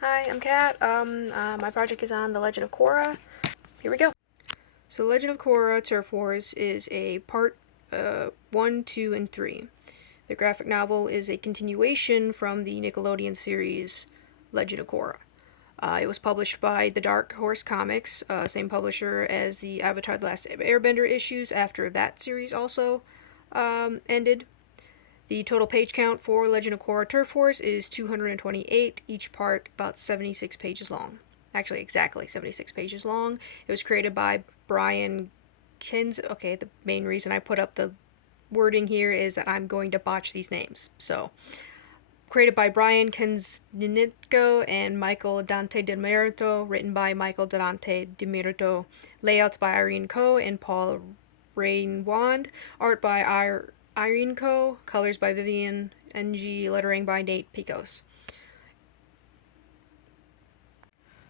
Hi, I'm Kat. My project is on The Legend of Korra. Here we go. So, The Legend of Korra Turf Wars is a part 1, 2, and 3. The graphic novel is a continuation from the Nickelodeon series Legend of Korra. It was published by the Dark Horse Comics, same publisher as the Avatar The Last Airbender issues after that series also ended. The total page count for Legend of Korra Turf Wars is 228, each part about 76 pages long. Actually, exactly 76 pages long. It was created by Brian Kins. Okay, the main reason I put up the wording here is that I'm going to botch these names. So, created by Brian Kensnitko and Michael Dante DeMerito, written by Michael Dante DeMerito, layouts by Irene Coe and Paul Rainwand, art by Irene Coe, colors by Vivian NG, lettering by Nate Picos.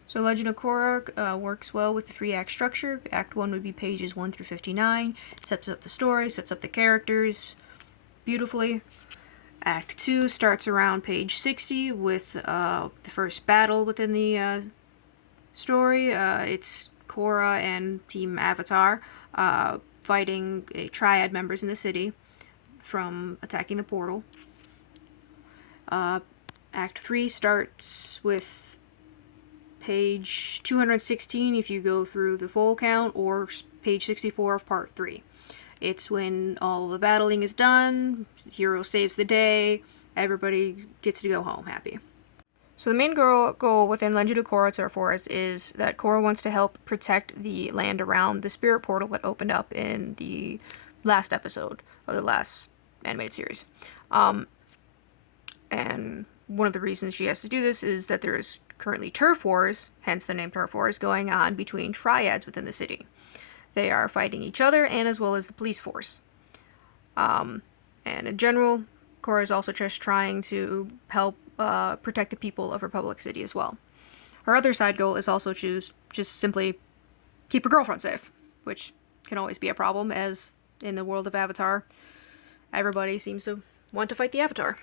So Legend of Korra works well with the 3-act structure. Act 1 would be pages 1 through 59. It sets up the story, sets up the characters beautifully. Act 2 starts around page 60 with the first battle within the story. It's Korra and Team Avatar fighting triad members in the city from attacking the portal. Act 3 starts with page 216 if you go through the full count, or page 64 of part 3. It's when all the battling is done, hero saves the day, everybody gets to go home happy. So the main goal within Legend of Korra Turf Wars is that Korra wants to help protect the land around the spirit portal that opened up in the last episode of the last animated series. And one of the reasons she has to do this is that there is currently turf wars, hence the name Turf Wars, going on between triads within the city. They are fighting each other and as well as the police force. And in general, Korra is also just trying to help protect the people of Republic City as well. Her other side goal is also to just simply keep her girlfriend safe, which can always be a problem, as in the world of Avatar, everybody seems to want to fight the Avatar.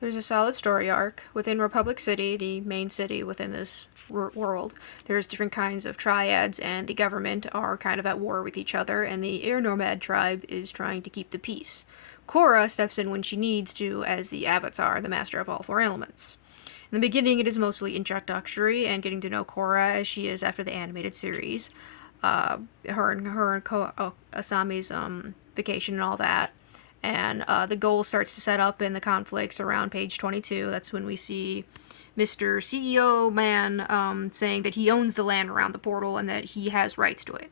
There's a solid story arc. Within Republic City, the main city within this world, there's different kinds of triads, and the government are kind of at war with each other, and the Air Nomad tribe is trying to keep the peace. Korra steps in when she needs to as the Avatar, the master of all 4 elements. In the beginning, it is mostly introductory and getting to know Korra as she is after the animated series. Her and Asami's vacation and all that. And the goal starts to set up in the conflicts around page 22. That's when we see Mr. CEO Man saying that he owns the land around the portal and that he has rights to it.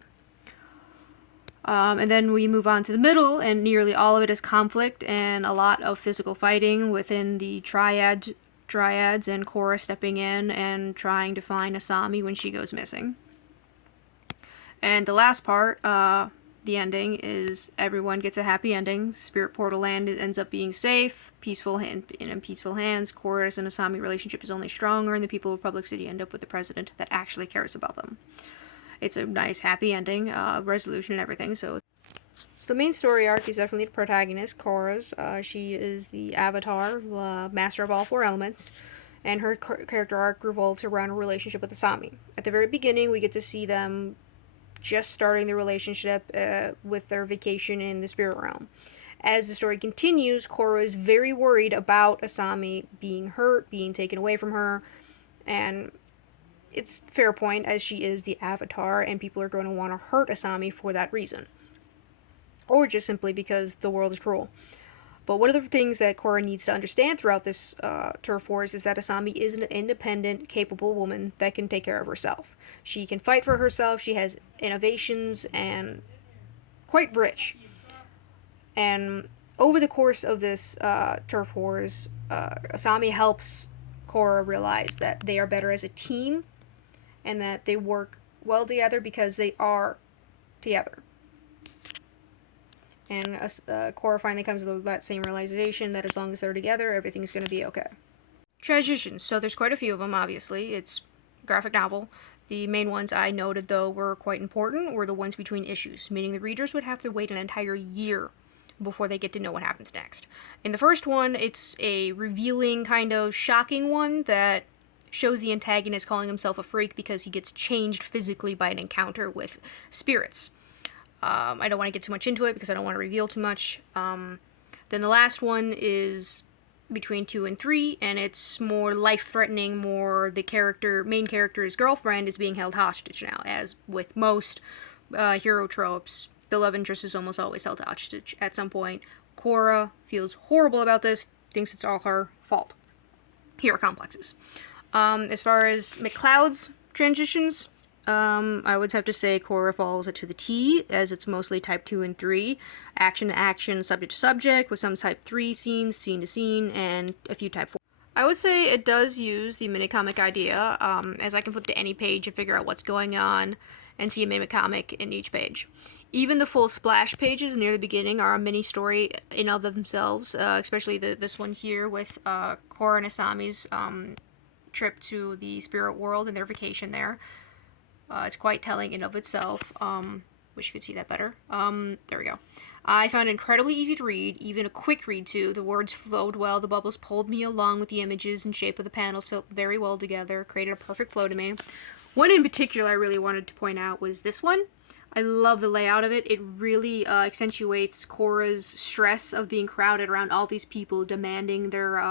And then we move on to the middle, and nearly all of it is conflict and a lot of physical fighting within the triads, and Korra stepping in and trying to find Asami when she goes missing. And the last part, the ending, is everyone gets a happy ending. Spirit Portal Land ends up being safe, peaceful, in peaceful hands. Korra's and Asami relationship is only stronger, and the people of Republic City end up with a president that actually cares about them. It's a nice, happy ending, resolution and everything. So the main story arc is definitely the protagonist, Korra's. She is the Avatar, the master of all 4 elements, and her character arc revolves around a relationship with Asami. At the very beginning, we get to see them just starting the relationship with their vacation in the spirit realm. As the story continues, Korra is very worried about Asami being hurt, being taken away from her, and it's fair point, as she is the Avatar, and people are going to want to hurt Asami for that reason. Or just simply because the world is cruel. But one of the things that Korra needs to understand throughout this Turf Wars is that Asami is an independent, capable woman that can take care of herself. She can fight for herself, she has innovations, and quite rich. And over the course of this Turf Wars, Asami helps Korra realize that they are better as a team, and that they work well together because they are together. And Korra finally comes to that same realization that as long as they're together, everything's going to be okay. Transitions. So there's quite a few of them, obviously. It's graphic novel. The main ones I noted, though, were quite important, were the ones between issues, meaning the readers would have to wait an entire year before they get to know what happens next. In the first one, it's a revealing, kind of shocking one that shows the antagonist calling himself a freak because he gets changed physically by an encounter with spirits. I don't want to get too much into it because I don't want to reveal too much. Then the last one is between 2 and 3, and it's more life-threatening, more the main character's girlfriend is being held hostage now. As with most hero tropes, the love interest is almost always held hostage at some point. Korra feels horrible about this, thinks it's all her fault. Hero complexes. As far as McCloud's transitions, I would have to say Korra follows it to the T, as it's mostly type 2 and 3. Action to action, subject to subject, with some type 3 scenes, scene to scene, and a few type 4. I would say it does use the mini-comic idea, as I can flip to any page and figure out what's going on and see a mini-comic in each page. Even the full splash pages near the beginning are a mini-story in of themselves, especially this one here with Korra and Asami's trip to the spirit world and their vacation there. It's quite telling in of itself. Wish you could see that better. There we go. I found it incredibly easy to read, even a quick read too. The words flowed well, the bubbles pulled me along with the images and shape of the panels felt very well together, created a perfect flow to me. One in particular I really wanted to point out was this one. I love the layout of it. It really accentuates Korra's stress of being crowded around all these people demanding their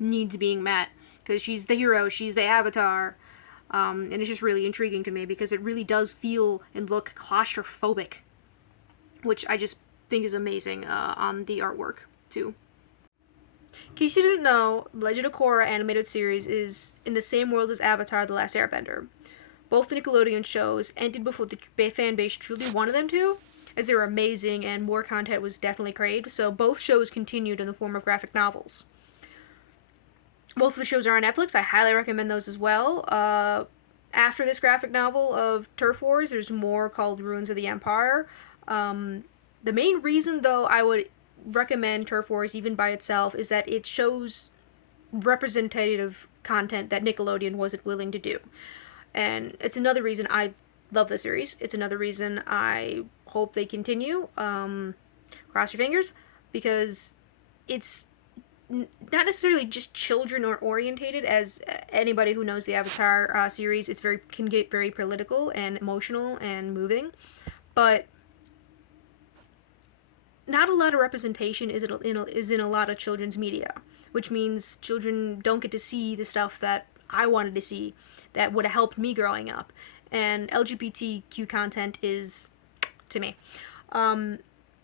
needs being met. Because she's the hero, she's the avatar. And it's just really intriguing to me because it really does feel and look claustrophobic, which I just think is amazing on the artwork, too. In case you didn't know, Legend of Korra animated series is in the same world as Avatar: The Last Airbender. Both the Nickelodeon shows ended before the fan base truly wanted them to, as they were amazing and more content was definitely craved, so both shows continued in the form of graphic novels. Both of the shows are on Netflix. I highly recommend those as well. After this graphic novel of Turf Wars, there's more called Ruins of the Empire. The main reason, though, I would recommend Turf Wars even by itself is that it shows representative content that Nickelodeon wasn't willing to do. And it's another reason I love the series. It's another reason I hope they continue. Cross your fingers, because it's not necessarily just children or orientated, as anybody who knows the Avatar series, can get very political and emotional and moving, but not a lot of representation is in a lot of children's media, which means children don't get to see the stuff that I wanted to see that would have helped me growing up, and LGBTQ content is to me. I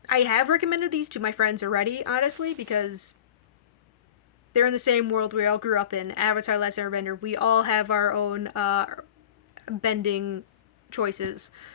have recommended these to my friends already, honestly, because they're in the same world we all grew up in. Avatar: Last Airbender. We all have our own bending choices.